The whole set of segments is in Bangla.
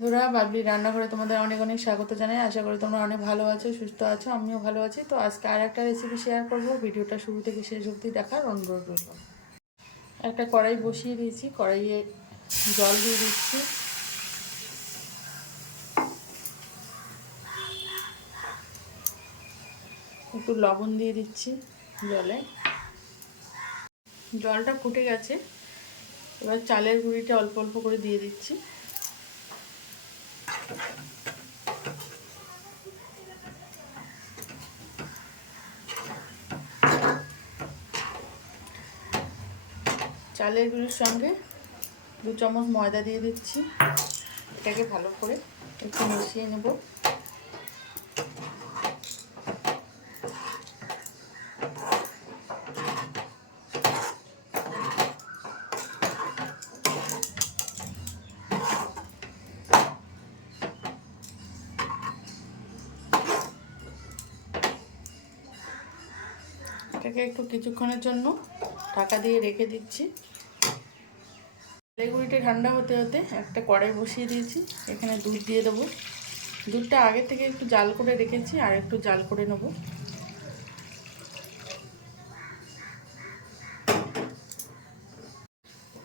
বন্ধুরা, বাবলি রান্নাঘরে তোমাদের অনেক অনেক স্বাগত জানাই। আশা করি তোমরা অনেক ভালো আছো, সুস্থ আছো। আমিও ভালো আছি। তো আজকে আর একটা রেসিপি শেয়ার করব। ভিডিওটা শুরু থেকে শেষ অবধি দেখার অনুরোধ রইল। একটা কড়াই বসিয়ে দিয়েছি, কড়াইয়ে জল দিয়ে দিচ্ছি। একটু লবণ দিয়ে দিচ্ছি জলে। জলটা ফুটে গেছে, এবার চালের গুঁড়িটা অল্প অল্প করে দিয়ে দিচ্ছি। চালের গুঁড়ির সঙ্গে 2 চামচ ময়দা দিয়ে দিচ্ছি। এটাকে ভালো করে একটু মিশিয়ে নেব। এটাকে একটু কিছুক্ষণের জন্য ঢাকা দিয়ে রেখে দিচ্ছি। চালের ঠান্ডা হতে হতে একটা কড়াই বসিয়ে দিয়েছি। এখানে দুধ দিয়ে দেবো। দুধটা আগে থেকে একটু জাল করে রেখেছি, আর একটু জাল করে নেব।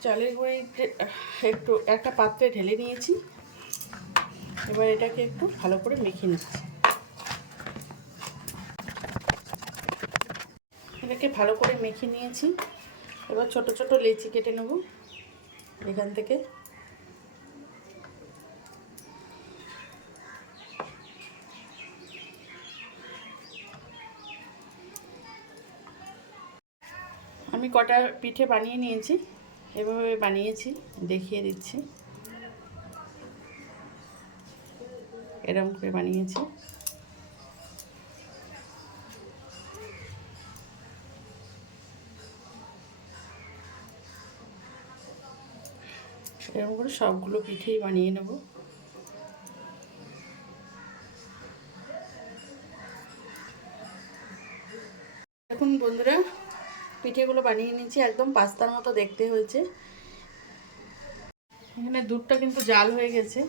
চালের গুঁড়িটা একটু একটা পাত্রে ঢেলে নিয়েছি। এবার এটাকে একটু ভালো করে মেখে নিচ্ছি। এটাকে ভালো করে মেখে নিয়েছি। এবার ছোট ছোট লেচি কেটে নেব এখান থেকে। আমি কটা পিঠে বানিয়ে নিয়েছি, এভাবে বানিয়েছি, দেখিয়ে দিচ্ছি। এরকম করে বানিয়েছি। এরকম করে সবগুলো পিঠেই বানিয়ে নেব। এখন বন্ধুরা, পিঠেগুলো বানিয়ে নিয়েছি, একদম পাস্তার মতো দেখতে হয়েছে। এখানে দুধটা কিন্তু জাল হয়ে গেছে।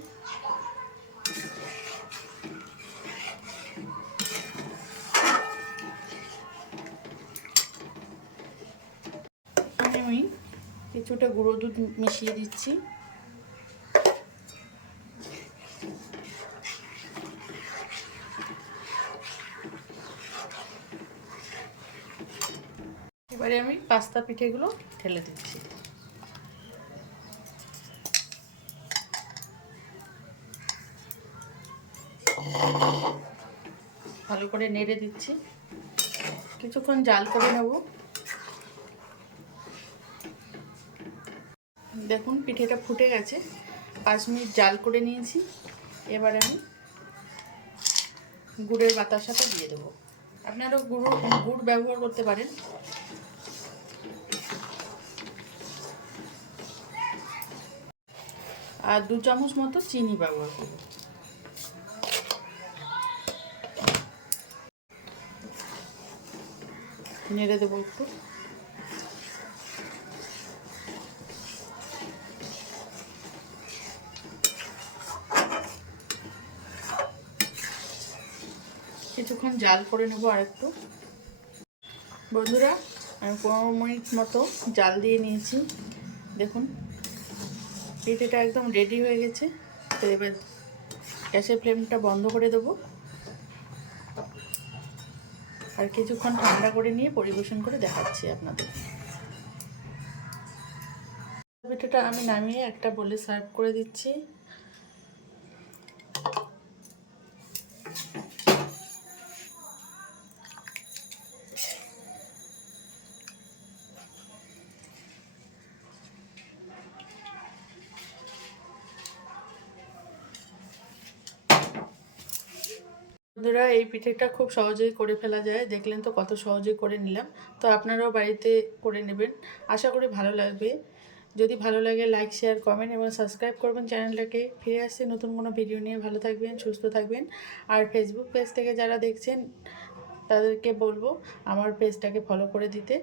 আমি কিছুটা গুঁড়ো দুধ মিশিয়ে দিচ্ছি। এবারে আমি পাস্তা পিঠেগুলো ঢেলে দিচ্ছি। ভালো করে নেড়ে দিচ্ছি, কিছুক্ষণ জাল করে নেব। দেখুন পিঠেটা ফুটে গেছে, 5 মিনিট জাল করে নিয়েছি। এবার আমি গুড়ের বাতাসাটা দিয়ে দেবো। আপনারা গুড় ব্যবহার করতে পারেন। আর 2 চামচ মতো চিনি ব্যবহার করব। নেড়ে দেবো একটু। কিছুক্ষণ জাল করে নেব আর একটু। বন্ধুরা, আমি 15 মিনিট মতো জাল দিয়ে নিয়েছি। দেখুন পিঠেটা একদম রেডি হয়ে গেছে। তো এবার গ্যাসের ফ্লেমটা বন্ধ করে দেবো, আর কিছুক্ষণ ঠান্ডা করে নিয়ে পরিবেশন করে দেখাচ্ছি আপনাদের। পিঠেটা আমি নামিয়ে একটা বলে সার্ভ করে দিচ্ছি। বন্ধুরা, এই পিঠেটা খুব সহজেই করে ফেলা যায়। দেখলেন তো কত সহজেই করে নিলাম। তো আপনারাও বাড়িতে করে নেবেন, আশা করি ভালো লাগবে। যদি ভালো লাগে লাইক, শেয়ার, কমেন্ট এবং সাবস্ক্রাইব করবেন চ্যানেলটাকে। ফিরে আসছে নতুন কোনো ভিডিও নিয়ে। ভালো থাকবেন, সুস্থ থাকবেন। আর ফেসবুক পেজ থেকে যারা দেখছেন তাদেরকে বলবো আমার পেজটাকে ফলো করে দিতে।